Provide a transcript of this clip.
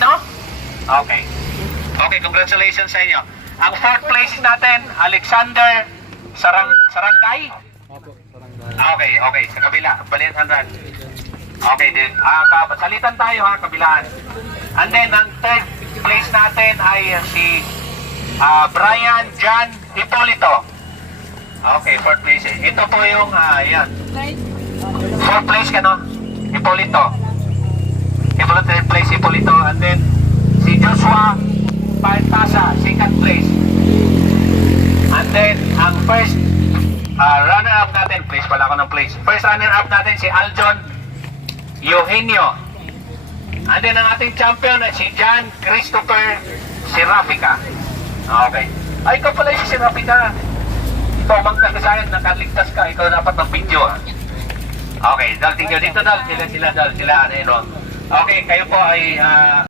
no? Okay. Okay, congratulations sa inyo. Ang fourth place natin, Alexander Sarangay. Okay, okay. Sa kabila, Balian Hanran. Okay, din. Salitan tayo ha, kabilaan. And then, ang third place natin ay si Brian John Hipolito. Okay, fourth place eh. Ito po yung, yan. Fourth place ka, no? Hipolito. Third place, Hipolito. And then, si Joshua Paentasa, second place. And then, ang first runner-up natin, place pala ako ng place. First runner-up natin, si Aljon Eugenio. And then, ang ating champion, si John Christopher Serafica. Okay. Ay, ikaw pala si Serafica. Ikaw, magkakasayan, nakaligtas ka. Ikaw dapat ng video, ha? Okay, Dal, tingnan dito, Dal. Sila, Dal. Sila, ano yun, no? Okay, kayo po ay